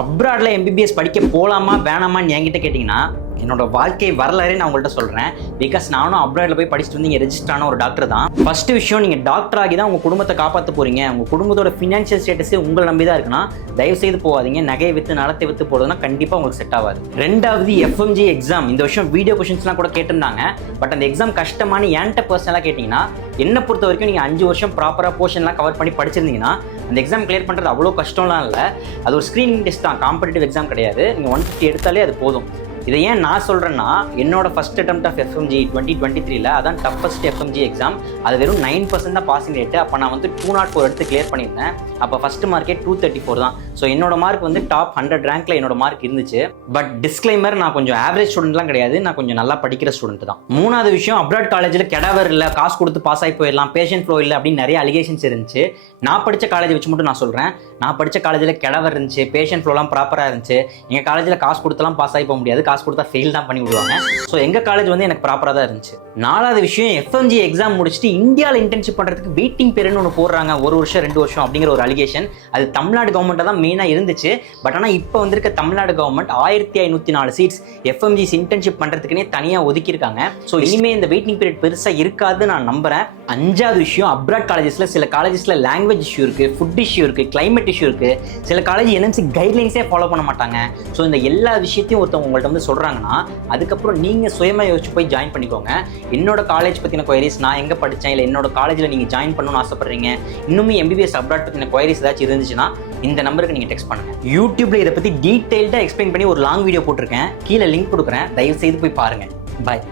அப்ராட்ல MBBS படிக்க போகலாமா வேணாமான்னு என்கிட்ட கேட்டிங்கன்னா என்னோட வாழ்க்கை வரலாறே நான் உங்கள்கிட்ட சொல்கிறேன். பிகாஸ் நானும் அப்ராட்ல போய் படிச்சுட்டு வந்து இங்கே ரெஜிஸ்டர் ஆன ஒரு டாக்டர் தான். ஃபர்ஸ்ட் விஷயம், நீங்கள் டாக்டர் ஆகி தான் உங்கள் குடும்பத்தை காப்பாற்ற போகிறீங்க. உங்கள் குடும்பத்தோட ஃபினான்ஷியல் ஸ்டேட்டஸே உங்களை நம்பி தான் இருக்குன்னா தயவு செய்து போகாதீங்க. நகையை விற்று நிலத்தை விற்று போடுறதுனா கண்டிப்பாக உங்களுக்கு செட் ஆகாது. ரெண்டாவது எஃப்எம்ஜி எக்ஸாம். இந்த வருஷம் வீடியோ கொஷின்ஸ்லாம் கூட கேட்டிருந்தாங்க. பட் அந்த எக்ஸாம் கஷ்டமான என்கிட்ட பர்சனலாக கேட்டிங்கன்னா என்னை பொறுத்த வரைக்கும் நீங்கள் 5 வருஷம் ப்ராப்பராக போர்ஷன்லாம் கவர் பண்ணி படிச்சிருந்தீங்கன்னா அந்த எக்ஸாம் கிளியர் பண்ணுறது அவ்வளோ கஷ்டம்லாம் இல்லை. அது ஒரு ஸ்க்ரீனிங் டெஸ்ட் தான், காம்படிட்டிவ் எக்ஸாம் கிடையாது. நீங்கள் 150 எடுத்தாலே அது போதும். இதை ஏன் நான் சொல்கிறேன்னா, என்னோட ஃபஸ்ட் அட்டெம்ப்ட் ஆஃப் எஃப்எம்ஜி 2023 அதான் டஃபஸ்ட் எஃப்எம்ஜி எக்ஸாம். அது வெறும் 9% தான் பாசிங் ரேட்டு. அப்போ நான் வந்து 204 எடுத்து கிளியர் பண்ணியிருந்தேன். அப்போ ஃபஸ்ட் மார்க்கே 234 தான். ஸோ என்னோட மார்க் வந்து டாப் 100 ரேங்க்ல என்னோட மார்க் இருந்துச்சு. பட் டிஸ்க்ளைமர், நான் கொஞ்சம் ஆவரேஜ் ஸ்டூடெண்ட்லாம் கிடையாது, நான் கொஞ்சம் நல்லா படிக்கிற ஸ்டூடெண்ட் தான். மூணாவது விஷயம், அப்ராட் காலேஜில் கெடாவர் இல்லை, காசு கொடுத்து பாஸ் ஆகி போயிடலாம், பேஷண்ட் ஃப்ளோ இல்லை அப்படின்னு நிறைய அலிகேஷன்ஸ் இருந்துச்சு. நான் படித்த காலேஜ் வச்சு மட்டும் நான் சொல்கிறேன். நான் படித்த காலேஜில் கெடாவர் இருந்துச்சு, பேஷண்ட் ஃப்ளோலாம் ப்ராப்பராக இருந்துச்சு. எங்கள் காலேஜில் காசு கொடுத்தலாம் பாஸ் ஆகி போக முடியாது, காசு கொடுத்தா ஃபெயில் தான் பண்ணி விடுவாங்க. ஸோ எங்கள் காலேஜ் வந்து எனக்கு ப்ராப்பராக தான் இருந்துச்சு. நாலாவது விஷயம், எஃப்எம்ஜி எக்ஸாம் முடிச்சுட்டு இந்தியாவில் இன்டர்ன்ஷிப் பண்ணுறதுக்கு வெயிட்டிங் பீரியட்னு ஒன்று போடுறாங்க, 1 வருஷம் 2 வருஷம் அப்படிங்கிற ஒரு அலிகேஷன். அது தமிழ்நாடு கவர்மெண்ட்டாக தான் மெயினாக இருந்துச்சு. பட் ஆனால் இப்போ வந்திருக்க தமிழ்நாடு கவர்மெண்ட் 1504 சீட்ஸ் எஃப்எம்ஜிஸ் இன்டர்ன்ஷிப் பண்ணுறதுக்குனே தனியாக ஒதுக்கியிருக்காங்க. ஸோ இனிமேல் இந்த வெயிட்டிங் பீரியட் பெருசாக இருக்காதுன்னு நான் நம்புகிறேன். அஞ்சாவது விஷயம், அப்ராட் காலேஜஸில் சில காலேஜஸில் லாங்குவேஜ் இஷ்யூ இருக்குது, ஃபுட் இஷ்யூ இருக்குது, கிளைமேட் இஷ்யூ இருக்குது. சில காலேஜ் என்எம்சி கைட்லைன்ஸே ஃபாலோ பண்ண மாட்டாங்க. ஸோ இந்த எல்லா விஷயத்தையும் ஒருத்தவங்க உங்கள்கிட்ட வந்து சொல்கிறாங்கன்னா அதுக்கப்புறம் நீங்கள் சுயமாக யோசிச்சு போய் ஜாயின் பண்ணிக்கோங்க. என்னோட காலேஜ் பற்றின குவரிஸ், நான் எங்கே படித்தேன், இல்லை என்னோட காலேஜில் நீங்கள் ஜாயின் பண்ணணும்னு ஆசைப்படுறீங்க, இன்னுமே எம்பிபிஎஸ் அப்ராட் பற்றின குவரிஸ் ஏதாச்சும் இருந்துச்சுன்னா இந்த நம்பருக்கு நீங்கள் டெக்ஸ்ட் பண்ணுங்கள். யூடியூப்ல இதை பற்றி டீட்டெயில்டாக எக்ஸ்பிளைன் பண்ணி ஒரு லாங் வீடியோ போட்டிருக்கேன், கீழே லிங்க் கொடுக்குறேன், தயவு செய்து போய் பாருங்கள். பாய்.